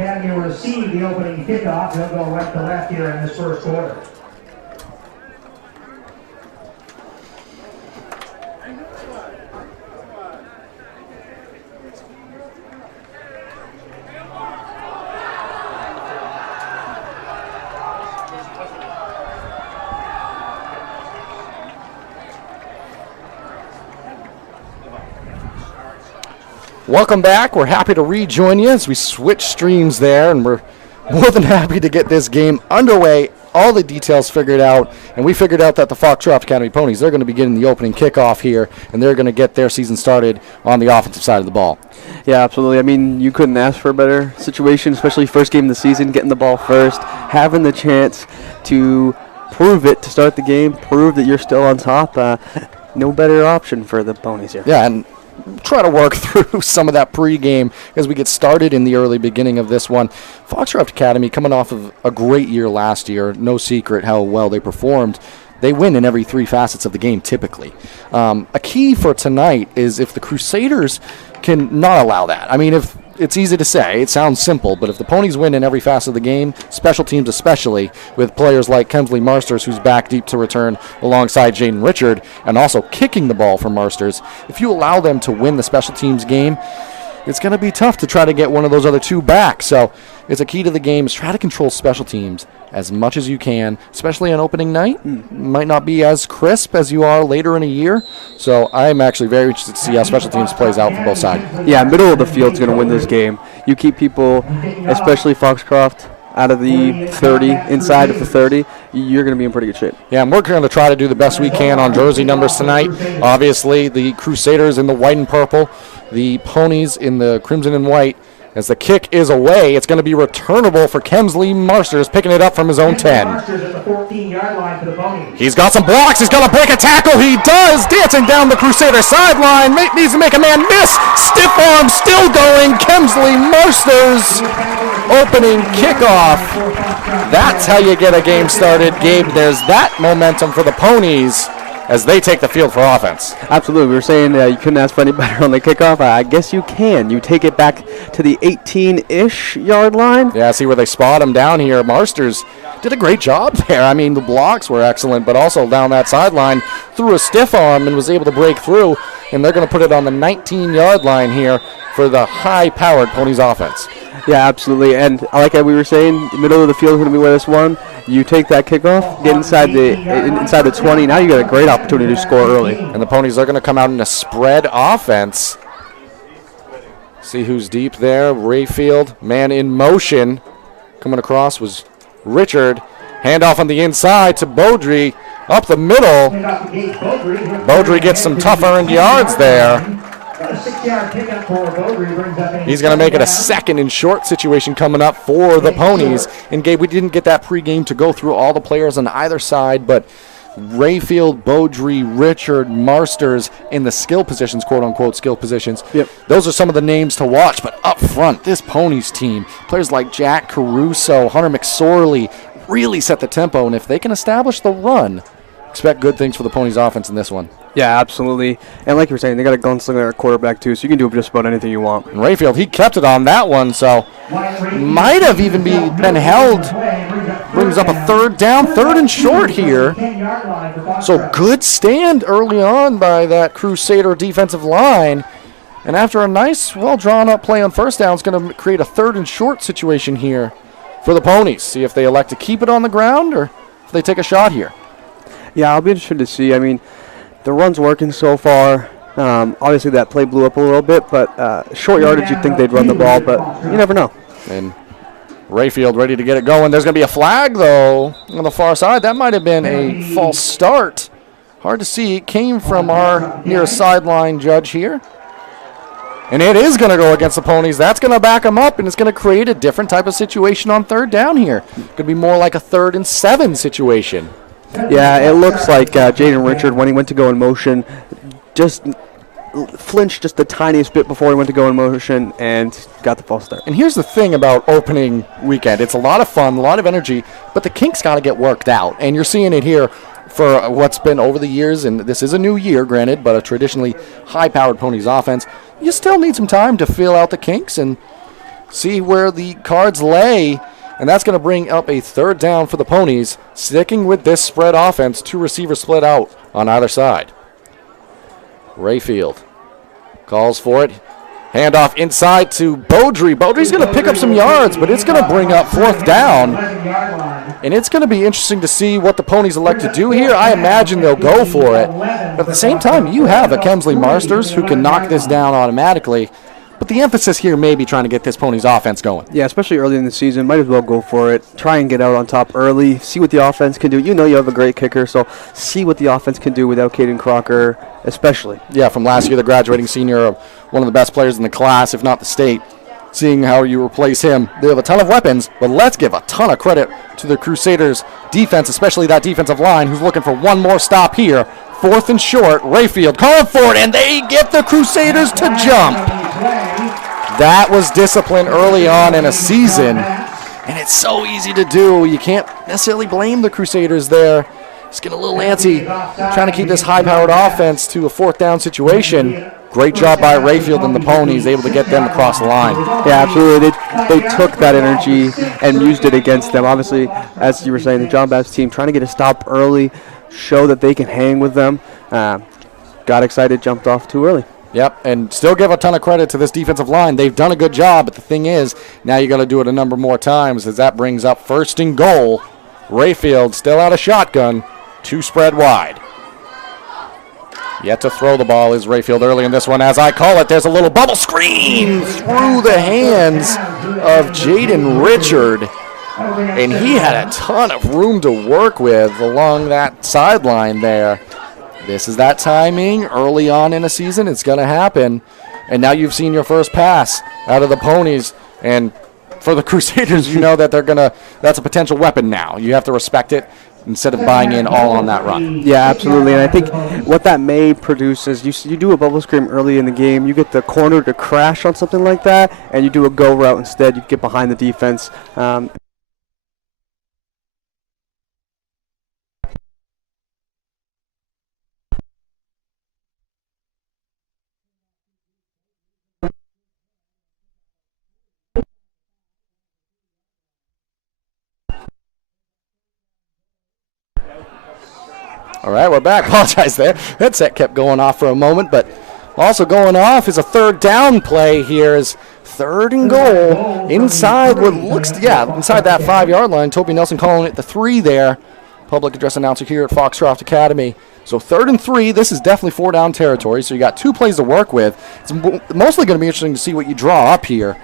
Academy will receive the opening kickoff. He'll go left to left here in this first quarter. Welcome back. We're happy to rejoin you as we switch streams there, and we're more than happy to get this game underway. All the details figured out, and we figured out that the Foxcroft Academy Ponies, they're going to be getting the opening kickoff here, and they're going to get their season started on the offensive side of the ball. Yeah, absolutely. I mean, you couldn't ask for a better situation, especially first game of the season, getting the ball first, having the chance to prove it to start the game, prove that you're still on top. No better option for the Ponies here. Yeah, and try to work through some of that pregame as we get started in the early beginning of this one. Foxcroft Academy coming off of a great year last year. No secret how well they performed. They win in every three facets of the game typically. A key for tonight is if the Crusaders can not allow that. I mean, if it's easy to say, it sounds simple, but if the Ponies win in every facet of the game, special teams especially, with players like Kemsley Marsters, who's back deep to return alongside Jaden Richard, and also kicking the ball for Marsters, if you allow them to win the special teams game, it's going to be tough to try to get one of those other two back. So it's a key to the game is try to control special teams as much as you can, especially on opening night. Might not be as crisp as you are later in a year. So I'm actually very interested to see how special teams plays out for both sides. Yeah, middle of the field's going to win this game. You keep people, especially Foxcroft, out of the 30, inside of the 30, you're going to be in pretty good shape. Yeah, and we're going to try to do the best we can on jersey numbers tonight. Obviously, the Crusaders in the white and purple, the Ponies in the crimson and white. As the kick is away, it's going to be returnable for Kemsley Marsters, picking it up from his own 10. He's got some blocks. He's going to break a tackle. He does. Dancing down the Crusader sideline. Needs to make a man miss. Stiff arm still going. Kemsley Marsters opening kickoff. That's how you get a game started. Gabe, there's that momentum for the Ponies as they take the field for offense. Absolutely. We were saying you couldn't ask for any better on the kickoff. I guess you can. You take it back to the 18-ish yard line. Yeah, see where they spot him down here. Marsters did a great job there. I mean, the blocks were excellent, but also down that sideline threw a stiff arm and was able to break through, and they're going to put it on the 19-yard line here for the high-powered Ponies offense. Yeah, absolutely. And like we were saying, the middle of the field is going to be where this one. You take that kickoff, get inside the 20. Now you got a great opportunity to score early. And the Ponies are going to come out in a spread offense. See who's deep there. Rayfield, man in motion. Coming across was Richard. Handoff on the inside to Beaudry. Up the middle. Beaudry gets some tough earned yards there. He's going to make it a second and short situation coming up for the Ponies. And Gabe, we didn't get that pregame to go through all the players on either side, but Rayfield, Beaudry, Richard, Marsters in the skill positions, quote-unquote skill positions. Yep. Those are some of the names to watch. But up front, this Ponies team, players like Jack Caruso, Hunter McSorley, really set the tempo. And if they can establish the run, expect good things for the Ponies offense in this one. Yeah, absolutely. And like you were saying, they got a gunslinger at quarterback too, so you can do just about anything you want. And Rayfield, he kept it on that one, so might have even been held. Brings up a third down, third and short here. So good stand early on by that Crusader defensive line. And after a nice, well-drawn-up play on first down, it's going to create a third and short situation here for the Ponies. See if they elect to keep it on the ground or if they take a shot here. Yeah, I'll be interested to see. I mean, the run's working so far. Obviously, that play blew up a little bit, but short yardage, you'd think they'd run the ball, but you never know. And Rayfield ready to get it going. There's going to be a flag, though, on the far side. That might have been a false start. Hard to see. It came from our near sideline judge here. And it is going to go against the Ponies. That's going to back them up, and it's going to create a different type of situation on third down here. Going to be more like a 3rd and 7 situation. Yeah, it looks like Jaden Richard, when he went to go in motion, just flinched just the tiniest bit before he went to go in motion and got the false start. And here's the thing about opening weekend. It's a lot of fun, a lot of energy, but the kinks got to get worked out. And you're seeing it here for what's been over the years, and this is a new year, granted, but a traditionally high-powered Ponies offense. You still need some time to feel out the kinks, and see where the cards lay, and that's going to bring up a third down for the Ponies, sticking with this spread offense, 2 receivers split out on either side. Rayfield calls for it. Handoff inside to Beaudry. Beaudry's going to pick up some yards, but it's going to bring up 4th down. And it's going to be interesting to see what the Ponies elect to do here. I imagine they'll go for it. But at the same time, you have a Kemsley Marsters who can knock this down automatically. But the emphasis here may be trying to get this Ponies offense going. Yeah, especially early in the season. Might as well go for it. Try and get out on top early. See what the offense can do. You know you have a great kicker, so see what the offense can do without Caden Crocker, especially. Yeah, from last year, the graduating senior, one of the best players in the class, if not the state. Seeing how you replace him. They have a ton of weapons, but let's give a ton of credit to the Crusaders' defense, especially that defensive line, who's looking for one more stop here. 4th and short. Rayfield calling for it, and they get the Crusaders to jump. That was discipline early on in a season, and it's so easy to do. You can't necessarily blame the Crusaders there. Just getting a little antsy, trying to keep this high-powered offense to a 4th down situation. Great job by Rayfield and the Ponies, able to get them across the line. Yeah, absolutely. They took that energy and used it against them. Obviously, as you were saying, the John Bapst team trying to get a stop early, show that they can hang with them. Got excited, jumped off too early. Yep, and still give a ton of credit to this defensive line. They've done a good job, but the thing is, now you got to do it a number more times, as that brings up 1st and goal. Rayfield still out of shotgun, 2 spread wide. Yet to throw the ball is Rayfield early in this one. As I call it, there's a little bubble screen through the hands of Jaden Richard. And he had a ton of room to work with along that sideline there. This is that timing early on in a season. It's going to happen. And now you've seen your first pass out of the Ponies. And for the Crusaders, you know that that's a potential weapon now. You have to respect it instead of buying in all on that run. Yeah, absolutely. And I think what that may produce is you do a bubble screen early in the game. You get the corner to crash on something like that, and you do a go route instead. You get behind the defense. All right, we're back. Apologize there. Headset kept going off for a moment, but also going off is a 3rd down play here. Is 3rd and goal inside what looks, inside that 5-yard line. Toby Nelson calling it the 3 there. Public address announcer here at Foxcroft Academy. So 3rd and 3, this is definitely 4 down territory, so you got 2 plays to work with. It's mostly going to be interesting to see what you draw up here.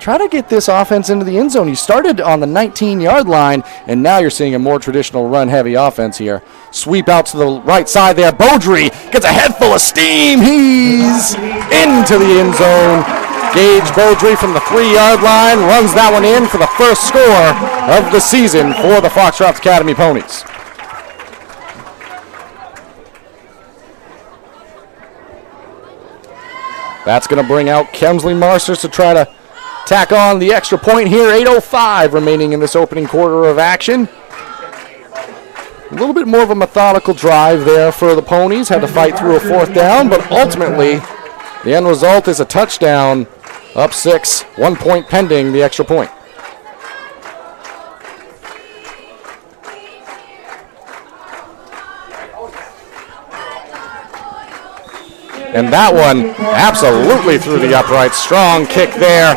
Try to get this offense into the end zone. You started on the 19-yard line, and now you're seeing a more traditional run-heavy offense here. Sweep out to the right side there. Beaudry gets a head full of steam. He's into the end zone. Gage Beaudry from the 3-yard line runs that one in for the first score of the season for the Foxcroft Academy Ponies. That's going to bring out Kemsley Marsters to try to tack on the extra point here. 8:05 remaining in this opening quarter of action. A little bit more of a methodical drive there for the Ponies. Had to fight through a 4th down, but ultimately the end result is a touchdown. Up 6, 1 point pending the extra point. And that one absolutely through the uprights. Strong kick there.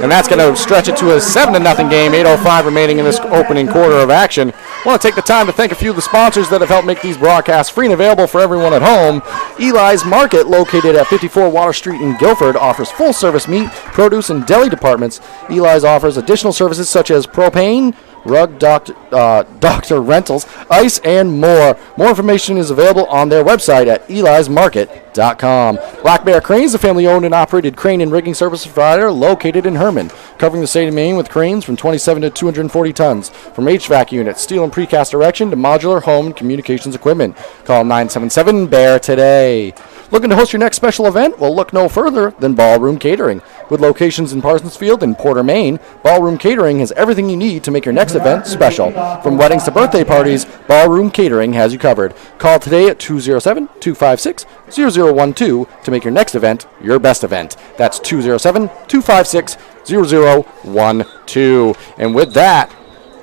And that's going to stretch it to a 7-0 game. 8:05 remaining in this opening quarter of action. I want to take the time to thank a few of the sponsors that have helped make these broadcasts free and available for everyone at home. Eli's Market, located at 54 Water Street in Guilford, offers full-service meat, produce, and deli departments. Eli's offers additional services such as propane, rug doctor rentals, ice, and more. More information is available on their website at elismarket.com. Black Bear Cranes, a family-owned and operated crane and rigging service provider located in Herman, covering the state of Maine with cranes from 27 to 240 tons. From HVAC units, steel and precast erection to modular home and communications equipment. Call 977-BEAR today. Looking to host your next special event? Well, look no further than Ballroom Catering. With locations in Parsonsfield and Porter, Maine, Ballroom Catering has everything you need to make your next event special. From weddings to birthday parties, Ballroom Catering has you covered. Call today at 207-256-00 0012 to make your next event your best event. That's 207-256-0012. And with that,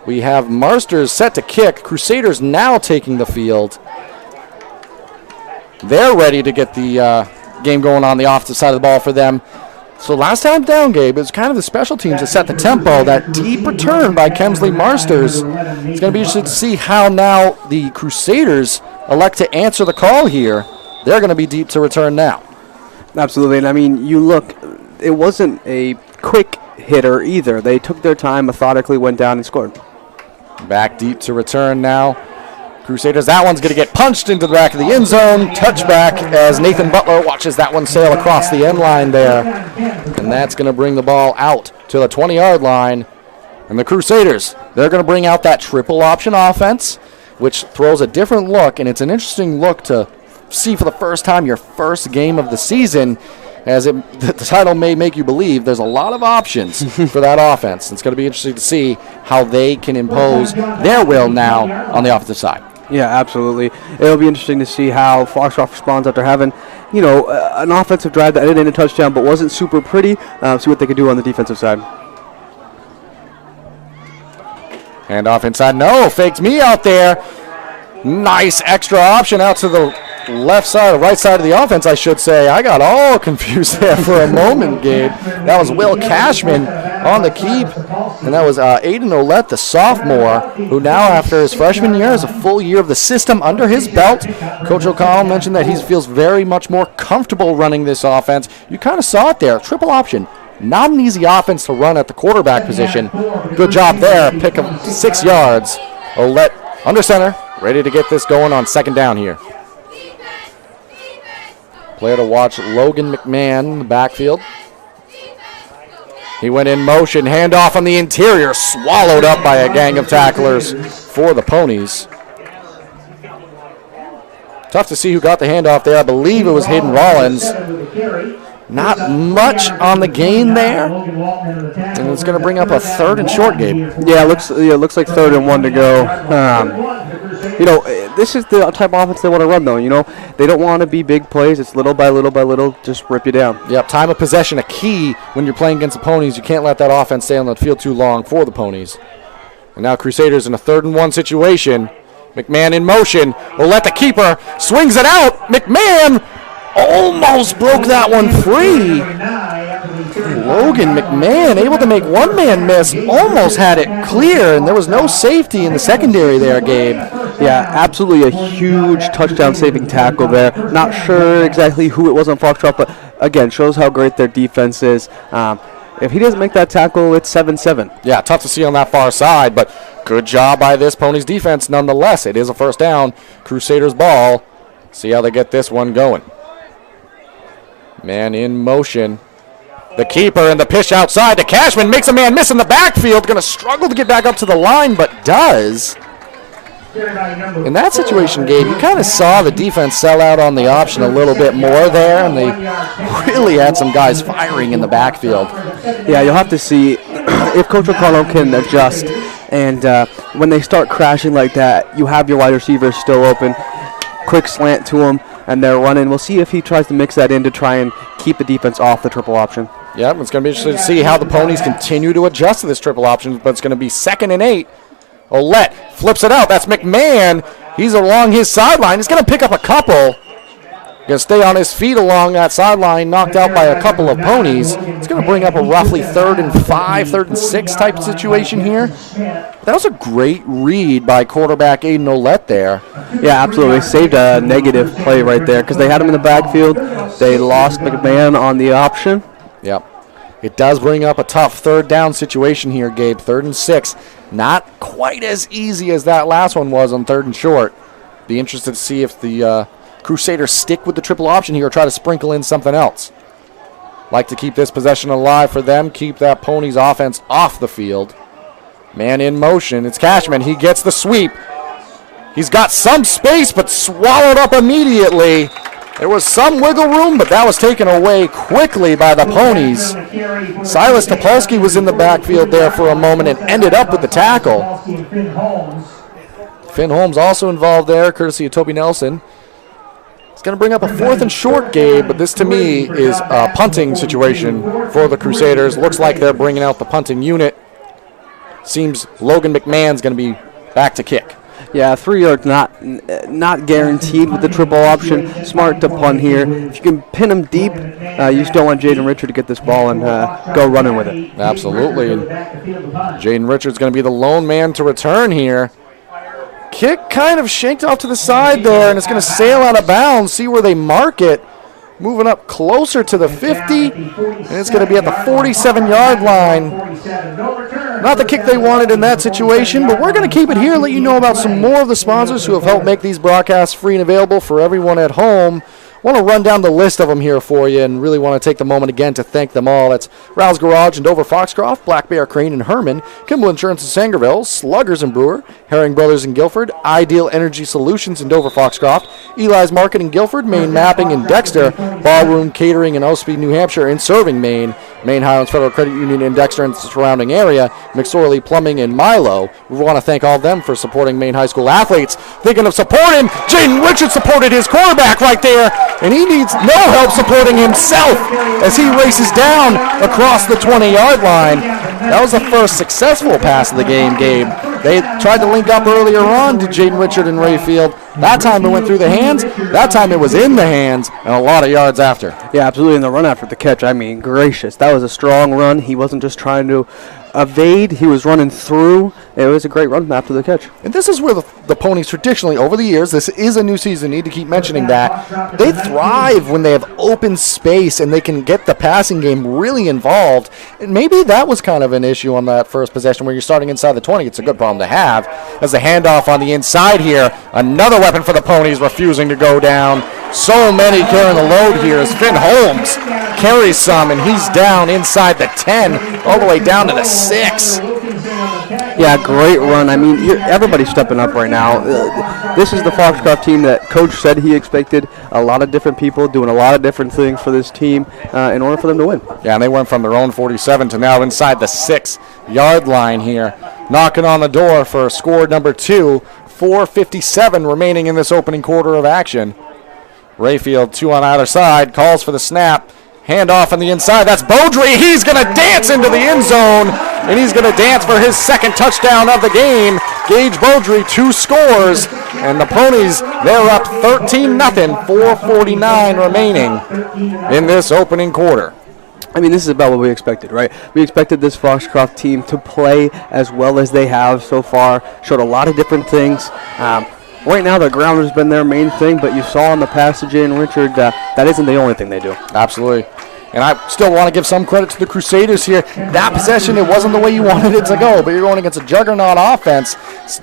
we have Marsters set to kick. Crusaders now taking the field. They're ready to get the game going on the offensive side of the ball for them. So last time down, Gabe, it was kind of the special teams that set the tempo. That deep return by Kemsley Marsters. It's going to be interesting to see how now the Crusaders elect to answer the call here. They're going to be deep to return now. Absolutely, and I mean, you look, it wasn't a quick hitter either. They took their time, methodically went down and scored. Back deep to return now. Crusaders, that one's going to get punched into the back of the end zone. Touchback as Nathan Butler watches that one sail across the end line there. And that's going to bring the ball out to the 20-yard line. And the Crusaders, they're going to bring out that triple option offense, which throws a different look. And it's an interesting look to see for the first time your first game of the season, as the title may make you believe there's a lot of options for that offense. It's going to be interesting to see how they can impose their will now on the offensive side. Yeah, absolutely. It'll be interesting to see how Foxcroft responds after having, an offensive drive that ended in a touchdown but wasn't super pretty. See what they can do on the defensive side. And off inside, no, faked me out there. Nice extra option out to the left side, right side of the offense, I should say. I got all confused there for a moment, Gabe. That was Will Cashman on the keep, and that was Aiden Olette, the sophomore, who now, after his freshman year, has a full year of the system under his belt. Coach O'Connell mentioned that he feels very much more comfortable running this offense. You kind of saw it there, triple option. Not an easy offense to run at the quarterback position. Good job there, pick of 6 yards. Olette under center, ready to get this going on second down here. Player to watch, Logan McMahon in the backfield. He went in motion, handoff on the interior, swallowed up by a gang of tacklers for the Ponies. Tough to see who got the handoff there. I believe it was Hayden Rollins. Not much on the gain there. And it's going to bring up a 3rd and short, Gabe. Yeah, it looks like 3rd and 1 to go. This is the type of offense they want to run, though. They don't want to be big plays. It's little by little by little, just rip you down. Yep, time of possession, a key when you're playing against the Ponies. You can't let that offense stay on the field too long for the Ponies. And now Crusaders in a 3rd and 1 situation. McMahon in motion. Will let the keeper. Swings it out. McMahon almost broke that one free. Logan McMahon able to make one man miss, almost had it clear, and there was no safety in the secondary there, Gabe. Yeah, absolutely a huge touchdown-saving tackle there. Not sure exactly who it was on Foxcroft, but again, shows how great their defense is. If he doesn't make that tackle, it's 7-7. Yeah, tough to see on that far side, but good job by this Ponies defense nonetheless. It is a first down. Crusaders ball. See how they get this one going. Man in motion. The keeper and the pitch outside to Cashman. Makes a man miss in the backfield. Going to struggle to get back up to the line, but does. In that situation, Gabe, you kind of saw the defense sell out on the option a little bit more there, and they really had some guys firing in the backfield. Yeah, you'll have to see if Coach O'Connell can adjust. And when they start crashing like that, you have your wide receivers still open. Quick slant to them, and they're running. We'll see if he tries to mix that in to try and keep the defense off the triple option. Yep, it's going to be interesting to see how the Ponies continue to adjust to this triple option, but it's going to be 2nd and 8. Olette flips it out. That's McMahon. He's along his sideline. He's going to pick up a couple. Going to stay on his feet along that sideline, knocked out by a couple of Ponies. It's going to bring up a roughly 3rd and 5, 3rd and 6 type of situation here. That was a great read by quarterback Aiden Olette there. Yeah, absolutely. Saved a negative play right there because they had him in the backfield. They lost McMahon on the option. Yep. It does bring up a tough 3rd down situation here, Gabe. 3rd and 6. Not quite as easy as that last one was on 3rd and short. Be interested to see if the Crusaders stick with the triple option here or try to sprinkle in something else. Like to keep this possession alive for them, keep that Ponies offense off the field. Man in motion. It's Cashman. He gets the sweep. He's got some space, but swallowed up immediately. There was some wiggle room, but that was taken away quickly by the Ponies. Silas Topolsky was in the backfield there for a moment and ended up with the tackle. Finn Holmes also involved there, courtesy of Toby Nelson. going to bring up a 4th and short, Gabe, but this to me is a punting situation for the Crusaders. Looks like they're bringing out the punting unit. Seems Logan McMahon's going to be back to kick. Yeah, 3 yards not guaranteed with the triple option. Smart to punt here. If you can pin him deep, you still want Jaden Richard to get this ball and go running with it. Absolutely. And Jaden Richard's going to be the lone man to return here. Kick kind of shanked off to the side there, and it's going to sail out of bounds. See where they mark it. Moving up closer to the 50, and it's going to be at the 47-yard line. Not the kick they wanted in that situation, but we're going to keep it here and let you know about some more of the sponsors who have helped make these broadcasts free and available for everyone at home. I want to run down the list of them here for you and really want to take the moment again to thank them all. That's Rouse Garage in Dover Foxcroft, Black Bear Crane in Herman, Kimball Insurance in Sangerville, Sluggers in Brewer, Herring Brothers in Guilford, Ideal Energy Solutions in Dover Foxcroft, Eli's Market in Guilford, Maine Mapping in Dexter, Ballroom Catering in Ospey, New Hampshire, and Serving Maine, Maine Highlands Federal Credit Union in Dexter and the surrounding area, McSorley Plumbing in Milo. We want to thank all of them for supporting Maine high school athletes. Thinking of supporting, Jaden Richard supported his quarterback right there, and he needs no help supporting himself as he races down across the 20-yard line. That was the first successful pass of the game, Gabe. They tried to link up earlier on to Jaden Richard and Rayfield. That time it went through the hands. That time it was in the hands and a lot of yards after. Yeah, absolutely. In the run after the catch, I mean, gracious. That was a strong run. He wasn't just trying to evade. He was running through. It was a great run after the catch. And this is where the Ponies traditionally, over the years, this is a new season, need to keep mentioning that, they thrive when they have open space and they can get the passing game really involved. And maybe that was kind of an issue on that first possession where you're starting inside the 20. It's a good problem to have. As the handoff on the inside here, another weapon for the Ponies refusing to go down. So many carrying the load here as Finn Holmes carries some, and he's down inside the 10, all the way down to the 6. Yeah, great run. I mean, everybody's stepping up right now. This is the Foxcroft team that Coach said he expected a lot of different people doing a lot of different things for this team in order for them to win. Yeah, and they went from their own 47 to now inside the 6-yard line here. Knocking on the door for score number 2, 4:57 remaining in this opening quarter of action. Rayfield, 2 on either side, calls for the snap. Handoff on the inside. That's Beaudry. He's going to dance into the end zone, and he's going to dance for his second touchdown of the game. Gage Beaudry, 2 scores, and the Ponies, they're up 13-0, 4:49 remaining in this opening quarter. I mean, this is about what we expected, right? We expected this Foxcroft team to play as well as they have so far, showed a lot of different things. Right now, the ground has been their main thing, but you saw in the passage in Richard, that isn't the only thing they do. Absolutely. And I still want to give some credit to the Crusaders here. That possession, it wasn't the way you wanted it to go, but you're going against a juggernaut offense.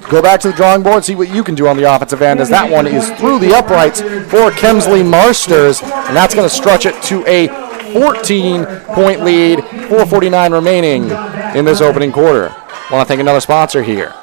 Go back to the drawing board, see what you can do on the offensive end, as that one is through the uprights for Kemsley Marsters, and that's going to stretch it to a 14-point lead, 4:49 remaining in this opening quarter. I want to thank another sponsor here.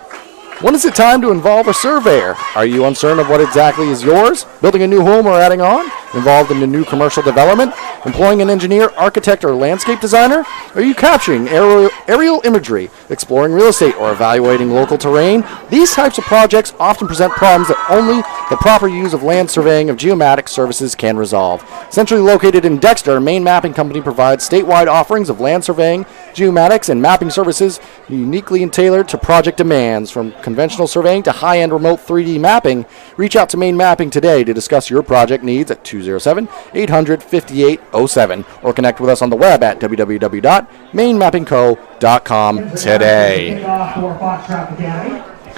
When is it time to involve a surveyor? Are you uncertain of what exactly is yours? Building a new home or adding on? Involved in a new commercial development? Employing an engineer, architect, or landscape designer? Are you capturing aerial imagery, exploring real estate, or evaluating local terrain? These types of projects often present problems that only the proper use of land surveying of geomatic services can resolve. Centrally located in Dexter, Maine Mapping Company provides statewide offerings of land surveying, geomatics, and mapping services uniquely tailored to project demands. From conventional surveying to high-end remote 3D mapping, reach out to Maine Mapping today to discuss your project needs at 207-800-5807 or connect with us on the web at www.mainemappingco.com today.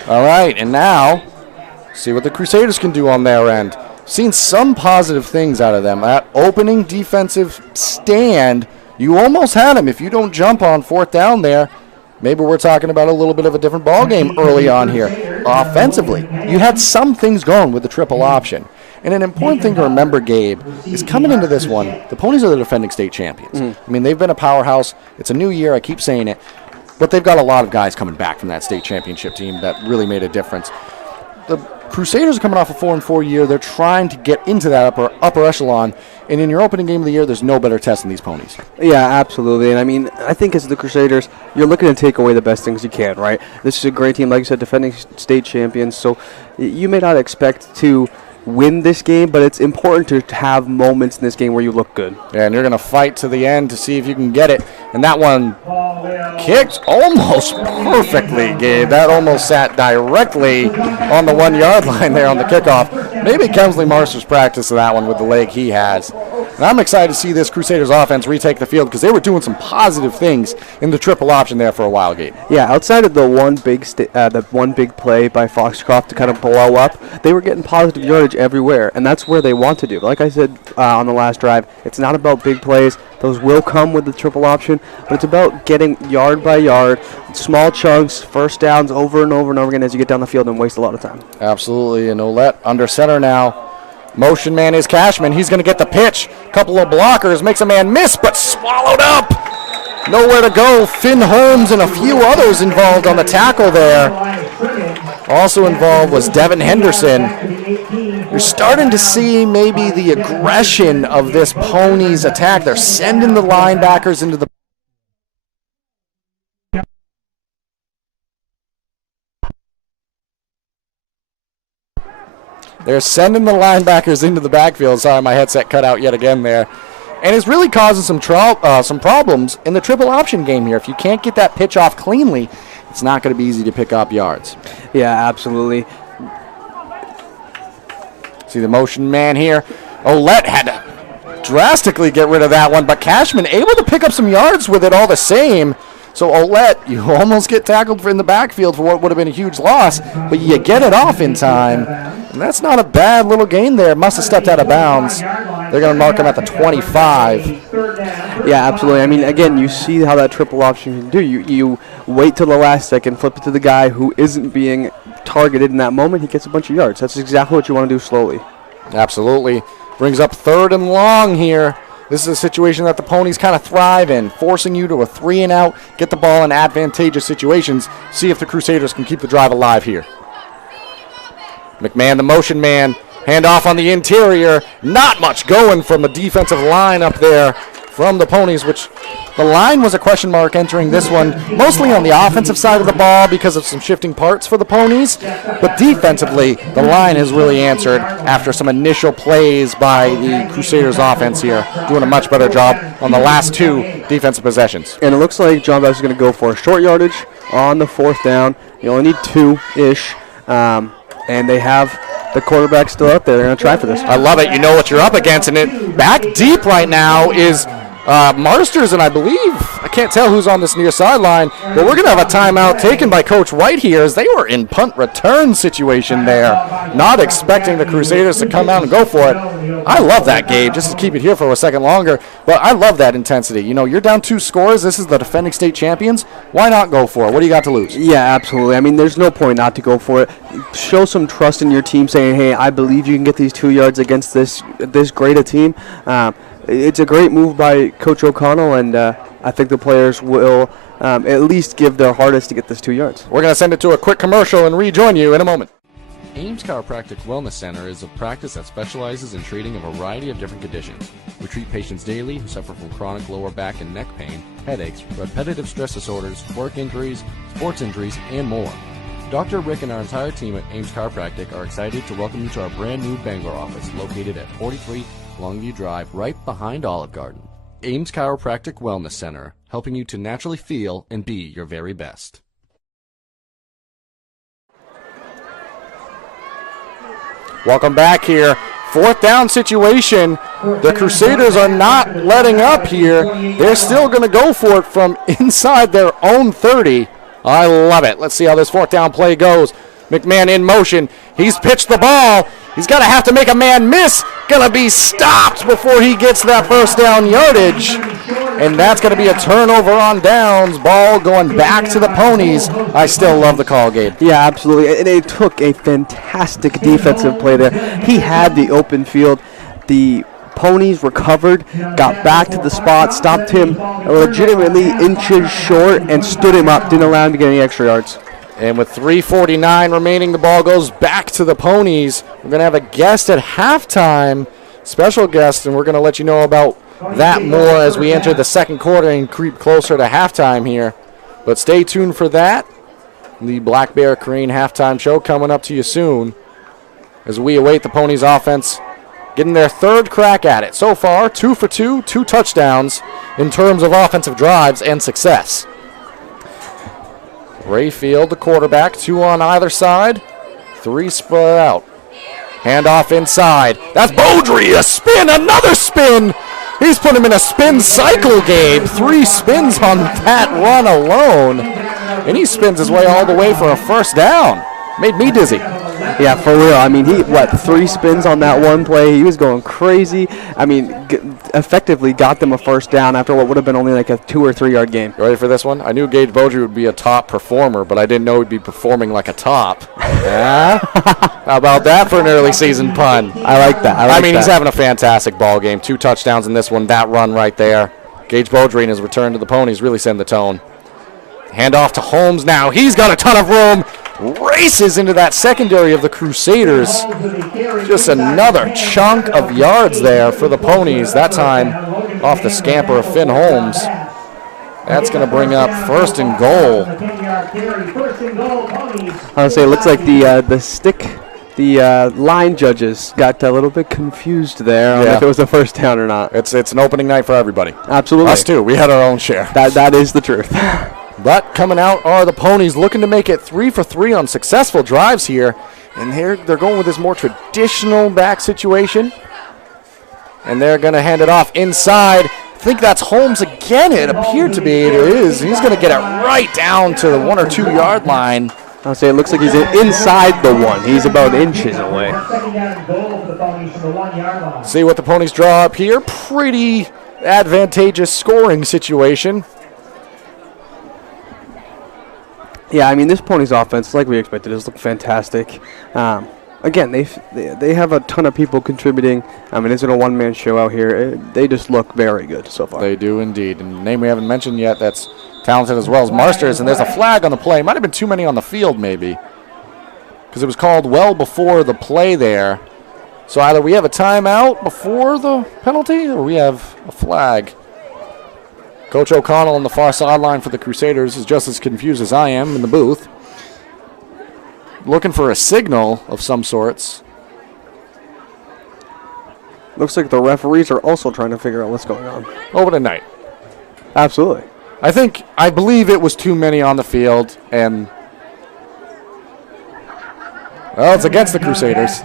All right, and now see what the Crusaders can do on their end. Seen some positive things out of them. That opening defensive stand, you almost had him. If you don't jump on 4th down there, maybe we're talking about a little bit of a different ball game early on here. Offensively, you had some things going with the triple option. And an important thing to remember, Gabe, is coming into this one, the Ponies are the defending state champions. I mean, they've been a powerhouse. It's a new year. I keep saying it. But they've got a lot of guys coming back from that state championship team that really made a difference. The Crusaders are coming off a 4-4 year. They're trying to get into that upper echelon. And in your opening game of the year, there's no better test than these Ponies. Yeah, absolutely. And I mean, I think as the Crusaders, you're looking to take away the best things you can, right? This is a great team, like you said, defending state champions. So you may not expect to win this game, but it's important to have moments in this game where you look good. Yeah, and you're going to fight to the end to see if you can get it. And that one kicked almost perfectly, Gabe. That almost sat directly on the 1 yard line there on the kickoff. Maybe Kemsley Marsters practiced that one with the leg he has. And I'm excited to see this Crusaders offense retake the field because they were doing some positive things in the triple option there for a while, Gabe. Yeah, outside of the one big play by Foxcroft to kind of blow up, they were getting positive yardage everywhere, and that's where they want to do. Like I said on the last drive, it's not about big plays. Those will come with the triple option, but it's about getting yard by yard, small chunks, first downs over and over and over again as you get down the field and waste a lot of time. Absolutely, and Olette under center now. Motion man is Cashman. He's going to get the pitch. Couple of blockers, makes a man miss, but swallowed up. Nowhere to go. Finn Holmes and a few others involved on the tackle there. Also involved was Devin Henderson. You're starting to see maybe the aggression of this Ponies attack. They're sending the linebackers into the backfield. Sorry, my headset cut out yet again there. And it's really causing some problems in the triple option game here. If you can't get that pitch off cleanly, it's not going to be easy to pick up yards. Yeah, absolutely. See the motion man here. Olette had to drastically get rid of that one, but Cashman able to pick up some yards with it all the same. So Olette, you almost get tackled in the backfield for what would have been a huge loss, but you get it off in time. And that's not a bad little gain there. Must have stepped out of bounds. They're going to mark him at the 25. Yeah, absolutely. I mean, again, you see how that triple option can do. You wait till the last second, flip it to the guy who isn't being targeted in that moment. He gets a bunch of yards. That's exactly what you want to do slowly. Absolutely. Brings up 3rd and long here. This is a situation that the Ponies kind of thrive in, forcing you to a 3 and out, get the ball in advantageous situations, see if the Crusaders can keep the drive alive here. McMahon, the motion man, handoff on the interior. Not much going from the defensive line up there from the Ponies, which the line was a question mark entering this one, mostly on the offensive side of the ball because of some shifting parts for the Ponies. But defensively, the line has really answered after some initial plays by the Crusaders offense here, doing a much better job on the last 2 defensive possessions. And it looks like John Bapst is going to go for a short yardage on the 4th down. You only need 2-ish, and they have the quarterback still out there. They're going to try for this. I love it. You know what you're up against, and it back deep right now is Marsters, and I believe, I can't tell who's on this near sideline, but we're going to have a timeout taken by Coach White here as they were in punt return situation there, not expecting the Crusaders to come out and go for it. I love that, Gabe, just to keep it here for a second longer, but I love that intensity. You know, you're down 2 scores. This is the defending state champions. Why not go for it? What do you got to lose? Yeah, absolutely. I mean, there's no point not to go for it. Show some trust in your team saying, hey, I believe you can get these 2 yards against this great a team. It's a great move by Coach O'Connell, and I think the players will at least give their hardest to get this 2 yards. We're going to send it to a quick commercial and rejoin you in a moment. Ames Chiropractic Wellness Center is a practice that specializes in treating a variety of different conditions. We treat patients daily who suffer from chronic lower back and neck pain, headaches, repetitive stress disorders, work injuries, sports injuries, and more. Dr. Rick and our entire team at Ames Chiropractic are excited to welcome you to our brand new Bangor office located at 43 Longview Drive, right behind Olive Garden. Ames Chiropractic Wellness Center, helping you to naturally feel and be your very best. Welcome back here. 4th down situation. The Crusaders are not letting up here. They're still going to go for it from inside their own 30. I love it. Let's see how this 4th down play goes. McMahon in motion. He's pitched the ball. He's going to have to make a man miss. Going to be stopped before he gets that 1st down yardage. And that's going to be a turnover on downs. Ball going back to the Ponies. I still love the call, Gabe. Yeah, absolutely. And it took a fantastic defensive play there. He had the open field. The Ponies recovered, got back to the spot, stopped him legitimately inches short, and stood him up. Didn't allow him to get any extra yards. And with 3:49 remaining, the ball goes back to the Ponies. We're going to have a guest at halftime, special guest, and we're going to let you know about that more as we enter the 2nd quarter and creep closer to halftime here. But stay tuned for that. The Black Bear Crane halftime show coming up to you soon. as we await the Ponies offense getting their third crack at it. So far, 2 for 2, 2 touchdowns in terms of offensive drives and success. Rayfield, the quarterback, 2 on either side, 3 spread out. Handoff inside. That's Beaudry, a spin, another spin. He's put him in a spin cycle, Gabe. 3 spins on that run alone. And he spins his way all the way for a first down. Made me dizzy. Yeah, for real. I mean, 3 spins on that one play. He was going crazy. I mean, effectively got them a first down after what would have been only like a 2 or 3 yard game. You ready for this one? I knew Gage Beaudry would be a top performer, but I didn't know he'd be performing like a top. Yeah? How about that for an early season pun? I like that. I mean, he's having a fantastic ball game. 2 touchdowns in this one. That run right there. Gage Beaudry in his return to the Ponies really setting the tone. Handoff to Holmes now. He's got a ton of room. Races into that secondary of the Crusaders. Just another chunk of yards there for the Ponies. That time off the scamper of Finn Holmes. That's going to bring up 1st and goal. I would say it looks like the line judges got a little bit confused there on if it was a first down or not. It's an opening night for everybody. Absolutely. Us too. We had our own share. That is the truth. But coming out are the Ponies, looking to make it 3 for 3 on successful drives here. And here they're going with this more traditional back situation. And they're going to hand it off inside. I think that's Holmes again. It appeared to be. It is. He's going to get it right down to the 1 or 2 yard line. I'll say it looks like he's inside the 1. He's about inches away. See what the Ponies draw up here. Pretty advantageous scoring situation. Yeah, I mean, this Ponies offense, like we expected, has looked fantastic. Again, they have a ton of people contributing. I mean, it's a one-man show out here. They just look very good so far. They do indeed. And the name we haven't mentioned yet that's talented as well as Marsters, and there's a flag on the play. Might have been too many on the field maybe because it was called well before the play there. So either we have a timeout before the penalty or we have a flag. Coach O'Connell on the far sideline for the Crusaders is just as confused as I am in the booth. Looking for a signal of some sorts. Looks like the referees are also trying to figure out what's going on. Open night. Absolutely. I believe it was too many on the field, and well, it's against the Crusaders.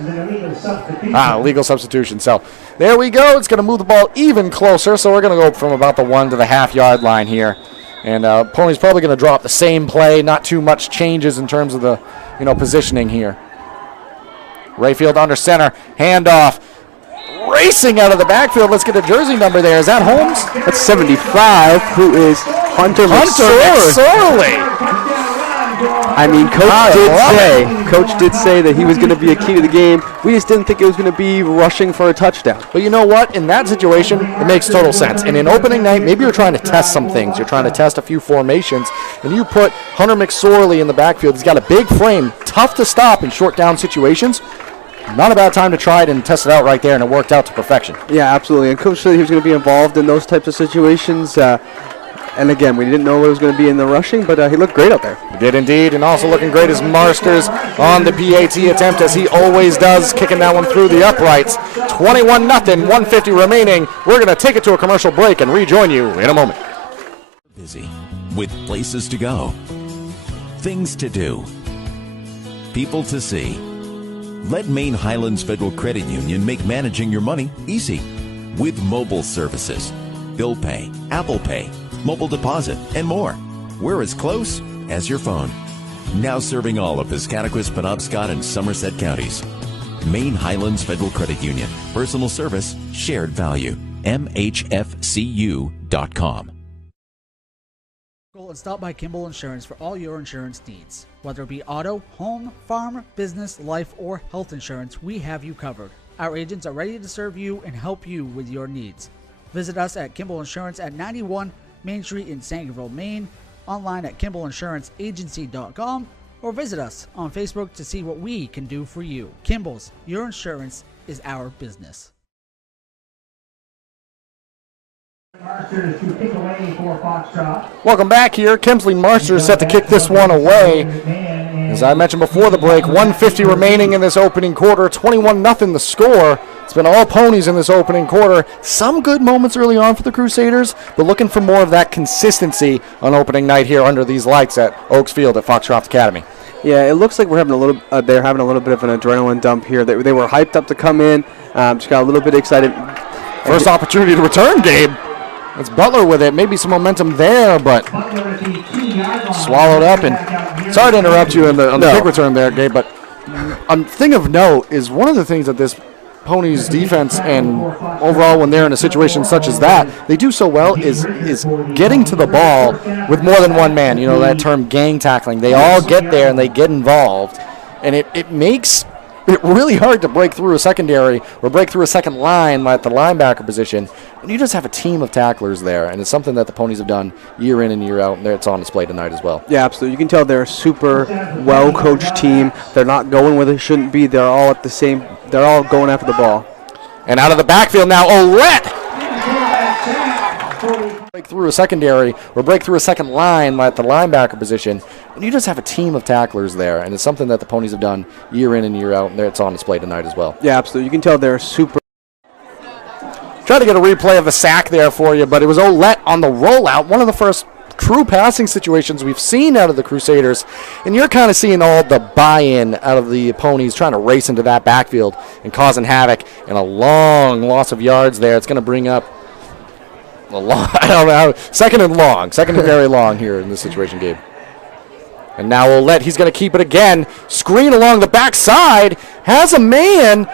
Legal substitution. So there we go. It's going to move the ball even closer. So we're going to go from about the 1 to the half-yard line here. And Pony's probably going to drop the same play. Not too much changes in terms of the positioning here. Rayfield under center. Handoff. Racing out of the backfield. Let's get a jersey number there. Is that Holmes? That's 75, who is Hunter McSorley. I mean, Coach did say that he was going to be a key to the game. We just didn't think it was going to be rushing for a touchdown. But you know what? In that situation, it makes total sense. And in opening night, maybe you're trying to test some things. You're trying to test a few formations. And you put Hunter McSorley in the backfield. He's got a big frame, tough to stop in short down situations. Not a bad time to try it and test it out right there, and it worked out to perfection. Yeah, absolutely. And Coach said he was going to be involved in those types of situations. And again, we didn't know it was going to be in the rushing, but he looked great out there. He did indeed, and also looking great as Marsters on the PAT attempt, as he always does, kicking that one through the uprights. 21-0, 150 remaining. We're going to take it to a commercial break and rejoin you in a moment. Busy with places to go, things to do, people to see. Let Maine Highlands Federal Credit Union make managing your money easy with mobile services, bill pay, Apple Pay, mobile deposit, and more. We're as close as your phone. Now serving all of Piscataquis, Penobscot, and Somerset counties. Maine Highlands Federal Credit Union. Personal service, shared value. MHFCU.com. And stop by Kimball Insurance for all your insurance needs. Whether it be auto, home, farm, business, life, or health insurance, we have you covered. Our agents are ready to serve you and help you with your needs. Visit us at Kimball Insurance at 91 Main Street in Sangerville, Maine, online at KimballInsuranceAgency.com, or visit us on Facebook to see what we can do for you. Kimball's, your insurance is our business. Marsters to kick away for Foxcroft. Welcome back here. Kimsley Marsters set to kick this one away As I mentioned before the break, 150 remaining in this opening quarter, 21-0 the score. It's been all ponies in this opening quarter. Some good moments early on for the Crusaders, but looking for more of that consistency on opening night here under these lights at Oaks Field at Foxcroft Academy. Yeah, it looks like we're having a little. They're having a little bit of an adrenaline dump here. They were hyped up to come in. Just got a little bit excited. First opportunity to return, Gabe. It's Butler with it. Maybe some momentum there, but swallowed up. And sorry to interrupt you on the kick return there, Gabe, but a thing of note is one of the things that this Ponies defense and overall when they're in a situation such as that, they do so well is getting to the ball with more than one man. You know, that term gang tackling. They all get there and they get involved. And it makes it really hard to break through a secondary or break through a second line at the linebacker position when you just have a team of tacklers there. And it's something that the Ponies have done year in and year out, and it's on display tonight as well. Yeah, absolutely. You can tell they're a super well-coached team. They're not going where they shouldn't be. They're all at the same. They're all going after the ball. And out of the backfield now, Olette! Break through a secondary or break through a second line at the linebacker position, and you just have a team of tacklers there, and it's something that the Ponies have done year in and year out, and it's on display tonight as well. Yeah, absolutely. You can tell they're super. Try to get a replay of the sack there for you, but it was Olette on the rollout, one of the first true passing situations we've seen out of the Crusaders, and you're kind of seeing all the buy-in out of the Ponies trying to race into that backfield and causing havoc, and a long loss of yards there. It's going to bring up a long, I don't know, second and very long here in this situation, Gabe. And now Olette, he's going to keep it again. Screen along the backside, has a man.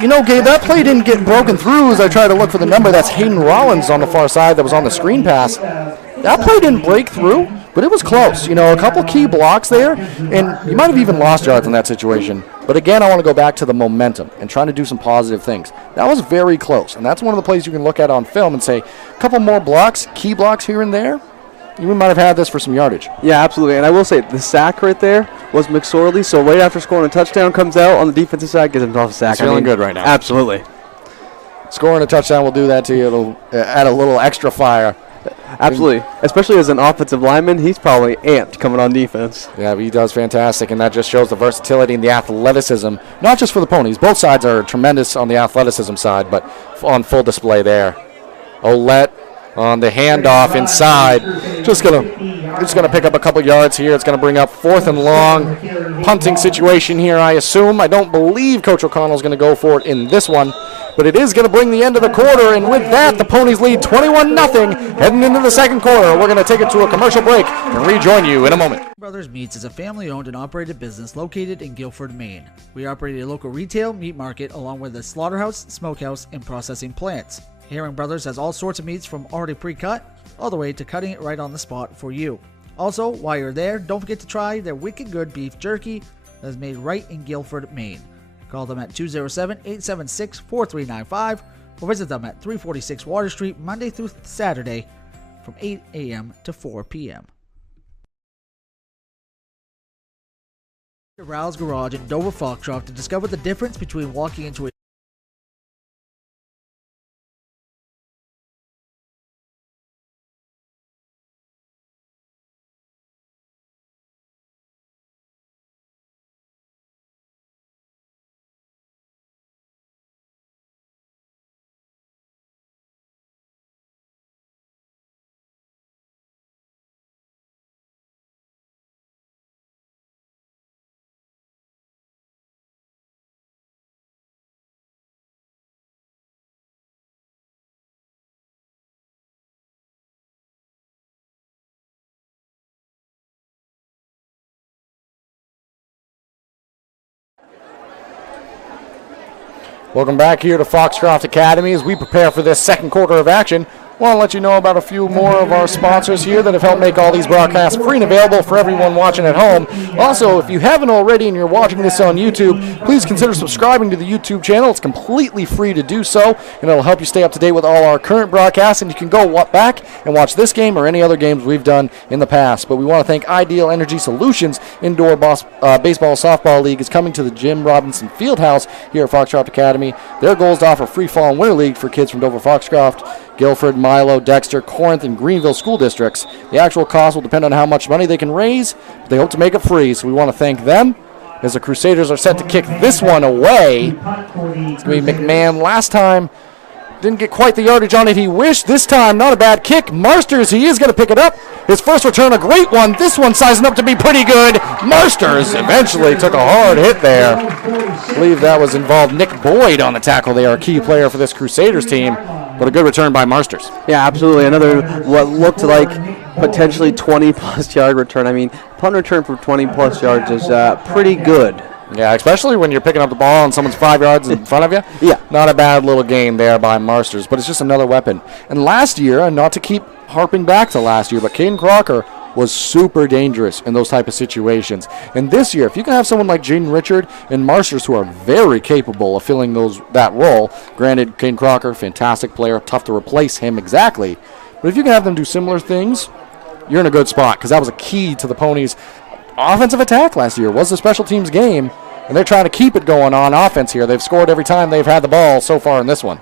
You know, Gabe, that play didn't get broken through as I tried to look for the number. That's Hayden Rollins on the far side that was on the screen pass. That play didn't break through, but it was close. You know, a couple key blocks there, and you might have even lost yards in that situation. But again, I want to go back to the momentum and trying to do some positive things. That was very close, and that's one of the plays you can look at on film and say, a couple more blocks, key blocks here and there, we might have had this for some yardage. Yeah, absolutely. And I will say, the sack right there was McSorley, so right after scoring a touchdown, comes out on the defensive side, gives himself a sack. He's feeling good right now. Absolutely. Scoring a touchdown will do that to you. It'll add a little extra fire. Absolutely. Especially as an offensive lineman, he's probably amped coming on defense. Yeah, he does fantastic, and that just shows the versatility and the athleticism, not just for the Ponies. Both sides are tremendous on the athleticism side, but on full display there. Olette on the handoff inside. Just gonna pick up a couple yards here. It's gonna bring up 4th and long. Punting situation here, I assume. I don't believe Coach O'Connell's gonna go for it in this one, but it is gonna bring the end of the quarter, and with that, the Ponies lead 21-0 heading into the second quarter. We're gonna take it to a commercial break and rejoin you in a moment. Brothers Meats is a family-owned and operated business located in Guilford, Maine. We operate a local retail meat market along with a slaughterhouse, smokehouse, and processing plants. Herring Brothers has all sorts of meats from already pre-cut all the way to cutting it right on the spot for you. Also, while you're there, don't forget to try their wicked good beef jerky that is made right in Guilford, Maine. Call them at 207-876-4395 or visit them at 346 Water Street Monday through Saturday from 8 a.m. to 4 p.m. Ral's Garage in Dover Foxcroft to discover the difference between walking into a Welcome back here to Foxcroft Academy as we prepare for this second quarter of action. Want to let you know about a few more of our sponsors here that have helped make all these broadcasts free and available for everyone watching at home. Also, if you haven't already and you're watching this on YouTube, please consider subscribing to the YouTube channel. It's completely free to do so, and it'll help you stay up to date with all our current broadcasts, and you can go back and watch this game or any other games we've done in the past. But we want to thank Ideal Energy Solutions. Indoor Baseball Softball League is coming to the Jim Robinson Fieldhouse here at Foxcroft Academy. Their goal is to offer free fall and winter league for kids from Dover Foxcroft. Guilford, Milo, Dexter, Corinth, and Greenville school districts. The actual cost will depend on how much money they can raise. But they hope to make it free, so we want to thank them as the Crusaders are set to kick this one away. It's going to be McMahon. Last time, didn't get quite the yardage on it he wished. This time, not a bad kick. Marsters, he is going to pick it up. His first return, a great one. This one sizing up to be pretty good. Marsters eventually took a hard hit there. I believe that was involved Nick Boyd on the tackle. They are a key player for this Crusaders team, but a good return by Marsters. Yeah, absolutely. Another what looked like potentially 20-plus yard return. I mean, punt return for 20-plus yards is pretty good. Yeah, especially when you're picking up the ball and someone's 5 yards in front of you. Yeah. Not a bad little game there by Marsters, but it's just another weapon. And last year, and not to keep harping back to last year, but Caden Crocker was super dangerous in those type of situations. And this year, if you can have someone like Jaden Richard and Marsters who are very capable of filling that role, granted, Caden Crocker, fantastic player, tough to replace him exactly, but if you can have them do similar things, you're in a good spot, because that was a key to the Ponies' offensive attack last year, was the special teams game, and they're trying to keep it going on offense here. They've scored every time they've had the ball so far in this one.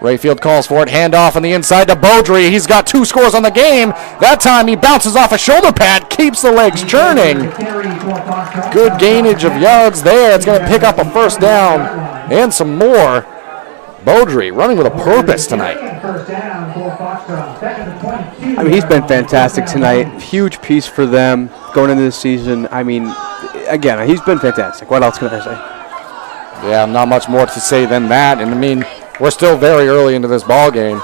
Rayfield calls for it, handoff on the inside to Beaudry. He's got 2 scores on the game. That time he bounces off a shoulder pad, keeps the legs churning. Good gainage of yards there. It's going to pick up a first down and some more. Beaudry running with a purpose tonight. I mean, he's been fantastic tonight. Huge piece for them going into this season. I mean, again, he's been fantastic. What else can I say? Yeah, not much more to say than that. And I mean, we're still very early into this ball game.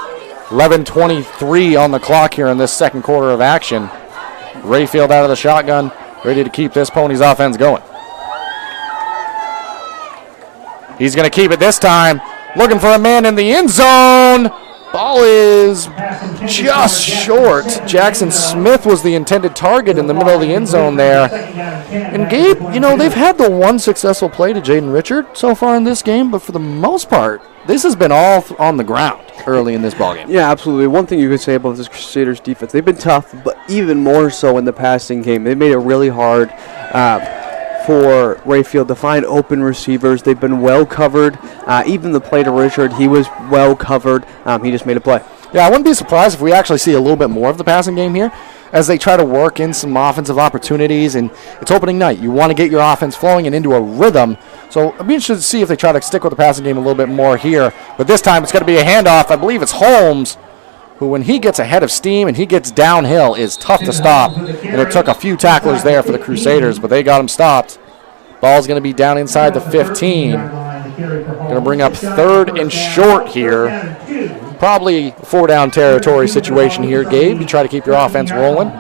11:23 on the clock here in this second quarter of action. Rayfield out of the shotgun, ready to keep this Ponies offense going. He's going to keep it this time. Looking for a man in the end zone. Ball is just short. Jackson Smith was the intended target in the middle of the end zone there. And Gabe, they've had the one successful play to Jaden Richard so far in this game, but for the most part, this has been all on the ground early in this ballgame. Yeah, absolutely. One thing you could say about this Crusaders defense, they've been tough, but even more so in the passing game. They made it really hard for Rayfield to find open receivers. They've been well covered. Even the play to Richard, he was well covered. He just made a play. Yeah, I wouldn't be surprised if we actually see a little bit more of the passing game here as they try to work in some offensive opportunities. And it's opening night. You want to get your offense flowing and into a rhythm. So I'd be interested to see if they try to stick with the passing game a little bit more here. But this time it's going to be a handoff. I believe it's Holmes, who when he gets ahead of steam and he gets downhill is tough to stop. And it took a few tacklers there for the Crusaders, but they got him stopped. Ball's going to be down inside the 15. Going to bring up 3rd and short here. Probably 4-down territory situation here, Gabe. You try to keep your offense rolling.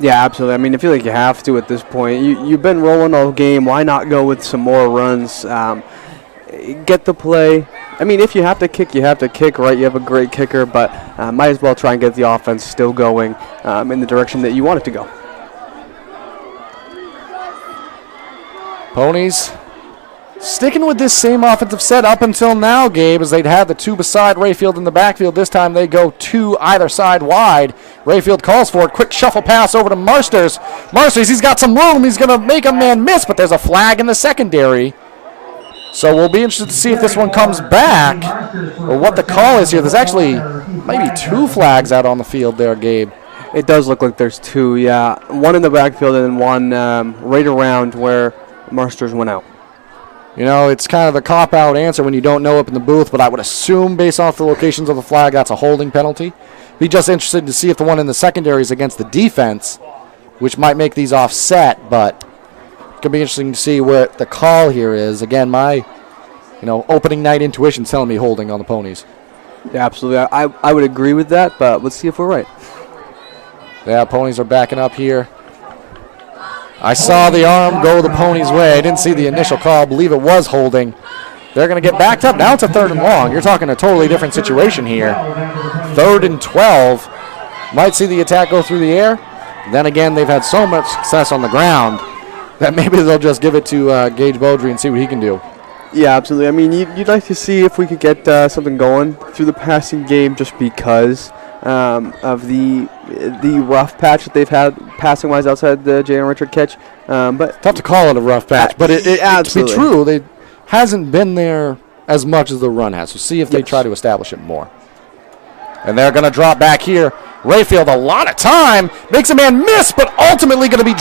Yeah, absolutely. I mean, I feel like you have to at this point. You've been rolling all game. Why not go with some more runs? Get the play. I mean, if you have to kick, you have to kick, right? You have a great kicker, but might as well try and get the offense still going in the direction that you want it to go. Ponies sticking with this same offensive set up until now, Gabe, as they'd had the 2 beside Rayfield in the backfield. This time they go 2 either side wide. Rayfield calls for it. Quick shuffle pass over to Marsters. Marsters, he's got some room. He's going to make a man miss, but there's a flag in the secondary. So we'll be interested to see if this one comes back or what the call is here. There's actually maybe 2 flags out on the field there, Gabe. It does look like there's 2, yeah. One in the backfield and one right around where Marsters went out. It's kind of a cop-out answer when you don't know up in the booth, but I would assume based off the locations of the flag, that's a holding penalty. Be just interested to see if the one in the secondary is against the defense, which might make these offset, but it's going to be interesting to see what the call here is. Again, my opening night intuition's telling me holding on the Ponies. Yeah, absolutely. I would agree with that, but let's see if we're right. Yeah, Ponies are backing up here. I saw the arm go the Ponies' way. I didn't see the initial call. I believe it was holding. They're going to get backed up. Now it's a 3rd and long. You're talking a totally different situation here. 3rd and 12. Might see the attack go through the air. Then again, they've had so much success on the ground that maybe they'll just give it to Gage Beaudry and see what he can do. Yeah, absolutely. I mean, you'd like to see if we could get something going through the passing game just because of the rough patch that they've had passing-wise outside the Jalen Richard catch. But tough to call it a rough patch, but it to be true, they hasn't been there as much as the run has. So see if they Yes. try to establish it more. And they're going to drop back here. Rayfield, a lot of time, makes a man miss, but ultimately going to be